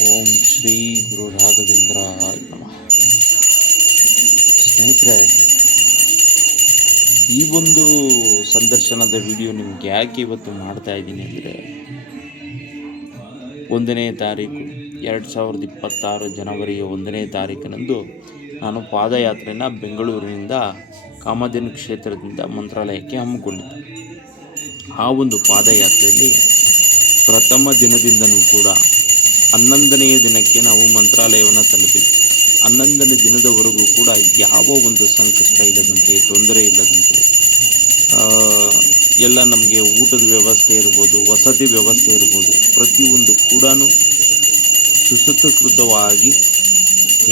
ಓಂ ಶ್ರೀ ಗುರು ರಾಘವೇಂದ್ರ ನಮಃ. ಸ್ನೇಹಿತರೆ, ಈ ಒಂದು ಸಂದರ್ಶನದ ವಿಡಿಯೋ ನಿಮ್ಗೆ ಯಾಕೆ ಇವತ್ತು ಮಾಡ್ತಾ ಇದ್ದೀನಿ ಅಂದರೆ, 1ನೇ ತಾರೀಕು 2026 ಜನವರಿಯ 1ನೇ ತಾರೀಕಿನಂದು ನಾನು ಪಾದಯಾತ್ರೆಯನ್ನು ಬೆಂಗಳೂರಿನಿಂದ ಕಾಮಧೇನು ಕ್ಷೇತ್ರದಿಂದ ಮಂತ್ರಾಲಯಕ್ಕೆ ಹಮ್ಮಿಕೊಂಡಿದ್ದೆ. ಆ ಒಂದು ಪಾದಯಾತ್ರೆಯಲ್ಲಿ ಪ್ರಥಮ ದಿನದಿಂದನೂ ಕೂಡ 11ನೆಯ ದಿನಕ್ಕೆ ನಾವು ಮಂತ್ರಾಲಯವನ್ನು ತಲುಪಿದ್ವಿ. 11ನೇ ದಿನದವರೆಗೂ ಕೂಡ ಯಾವ ಒಂದು ಸಂಕಷ್ಟ ಇಲ್ಲದಂತೆ, ತೊಂದರೆ ಇಲ್ಲದಂತೆ, ಎಲ್ಲ ನಮಗೆ ಊಟದ ವ್ಯವಸ್ಥೆ ಇರ್ಬೋದು, ವಸತಿ ವ್ಯವಸ್ಥೆ ಇರ್ಬೋದು, ಪ್ರತಿಯೊಂದು ಕೂಡ ಸುಸಂಸ್ಕೃತವಾಗಿ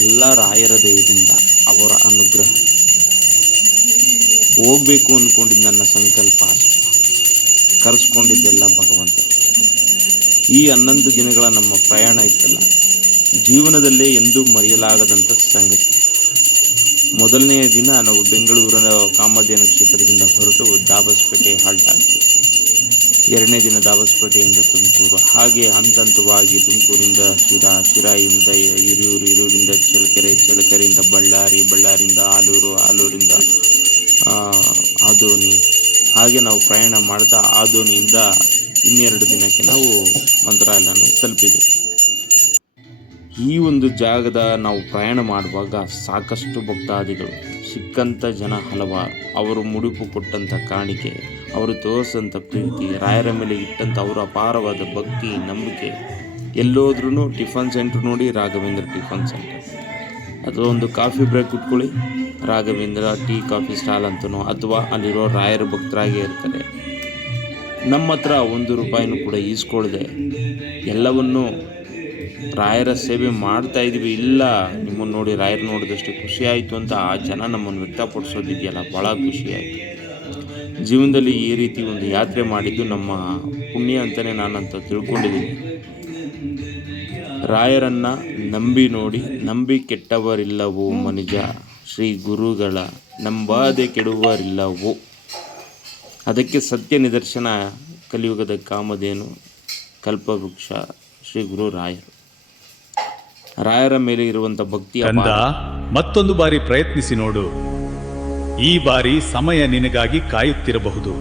ಎಲ್ಲ ರಾಯರ ದಯದಿಂದ ಅವರ ಅನುಗ್ರಹ. ಹೋಗಬೇಕು ಅಂದ್ಕೊಂಡಿದ್ದು ನನ್ನ ಸಂಕಲ್ಪ ಅಷ್ಟೆ, ಕರೆಸ್ಕೊಂಡಿದ್ದೆಲ್ಲ ಭಗವಂತ. ಈ 11 ದಿನಗಳ ನಮ್ಮ ಪ್ರಯಾಣ ಇತ್ತಲ್ಲ, ಜೀವನದಲ್ಲೇ ಎಂದೂ ಮರೆಯಲಾಗದಂಥ ಸಂಗತಿ. ಮೊದಲನೆಯ ದಿನ ನಾವು ಬೆಂಗಳೂರಿನ ಕಾಮಧೇನು ಕ್ಷೇತ್ರದಿಂದ ಹೊರಟು ದಾಬಸ್ಪೇಟೆ ಹಾಲ್ಟ್ ಆಗ್ತೀವಿ. 2ನೇ ದಿನ ದಾಬಸ್ಪೇಟೆಯಿಂದ ತುಮಕೂರು, ಹಾಗೆ ಹಂತವಾಗಿ ತುಮಕೂರಿಂದ ಶಿರಾಯಿಂದ ಹಿರಿಯೂರು, ಹಿರಿಯೂರಿಂದ ಚಳ್ಳಕೆರೆಯಿಂದ ಬಳ್ಳಾರಿಯಿಂದ ಆಲೂರಿಂದ ಆದೋನಿ, ಹಾಗೆ ನಾವು ಪ್ರಯಾಣ ಮಾಡ್ತಾ ಆದೋನಿಯಿಂದ 2 ದಿನಕ್ಕೆ ನಾವು ಮಂತ್ರಾಲಯನ ತಲುಪಿದೆ. ಈ ಒಂದು ಜಾಗದ ನಾವು ಪ್ರಯಾಣ ಮಾಡುವಾಗ ಸಾಕಷ್ಟು ಭಕ್ತಾದಿಗಳು, ಸಿಕ್ಕಂಥ ಜನ ಹಲವಾರು, ಅವರು ಮುಡುಪು ಕೊಟ್ಟಂಥ ಕಾಣಿಕೆ, ಅವರು ತೋರಿಸಂಥ ಪ್ರೀತಿ, ರಾಯರ ಮೇಲೆ ಇಟ್ಟಂಥ ಅವರ ಅಪಾರವಾದ ಭಕ್ತಿ, ನಂಬಿಕೆ. ಎಲ್ಲೋದ್ರೂ ಟಿಫನ್ ಸೆಂಟ್ರ್ ನೋಡಿ, ರಾಘವೇಂದ್ರ ಟಿಫನ್ ಸೆಂಟರ್, ಅಥವಾ ಒಂದು ಕಾಫಿ ಬ್ರೇಕ್ ಇಟ್ಕೊಳ್ಳಿ, ರಾಘವೇಂದ್ರ ಟೀ ಕಾಫಿ ಸ್ಟಾಲ್ ಅಂತನೋ, ಅಥವಾ ಅಲ್ಲಿರೋ ರಾಯರ ಭಕ್ತರಾಗೇ ಇರ್ತಾರೆ. ನಮ್ಮ ಹತ್ರ 1 ರೂಪಾಯಿನೂ ಕೂಡ ಈಸ್ಕೊಳ್ಳದೆ ಎಲ್ಲವನ್ನೂ ರಾಯರ ಸೇವೆ ಮಾಡ್ತಾ ಇದ್ದೀವಿ. ಇಲ್ಲ, ನಿಮ್ಮನ್ನು ನೋಡಿ ರಾಯರು ನೋಡಿದಷ್ಟು ಖುಷಿ ಆಯಿತು ಅಂತ ಆ ಜನ ನಮ್ಮನ್ನು ವ್ಯಕ್ತಪಡಿಸೋದಿದೆಯಲ್ಲ, ಭಾಳ ಖುಷಿಯಾಯಿತು. ಜೀವನದಲ್ಲಿ ಈ ರೀತಿ ಒಂದು ಯಾತ್ರೆ ಮಾಡಿದ್ದು ನಮ್ಮ ಪುಣ್ಯ ಅಂತಲೇ ನಾನಂತ ತಿಳ್ಕೊಂಡಿದ್ದೀನಿ. ರಾಯರನ್ನು ನಂಬಿ ನೋಡಿ, ನಂಬಿ ಕೆಟ್ಟವರಿಲ್ಲವೋ ಮನುಜ, ಶ್ರೀ ಗುರುಗಳ ನಂಬಾದೆ ಕೆಡುವರಿಲ್ಲವೋ. ಅದಕ್ಕೆ ಸತ್ಯ ನಿದರ್ಶನ ಕಲಿಯುಗದ ಕಾಮಧೇನು ಕಲ್ಪವೃಕ್ಷ ಶ್ರೀ ಗುರು ರಾಯರ ಮೇಲೆ ಇರುವಂಥ ಭಕ್ತಿ. ಮತ್ತೊಂದು ಬಾರಿ ಪ್ರಯತ್ನಿಸಿ ನೋಡು. ಈ ಬಾರಿ ಸಮಯ ನಿನಗಾಗಿ ಕಾಯುತ್ತಿರಬಹುದು.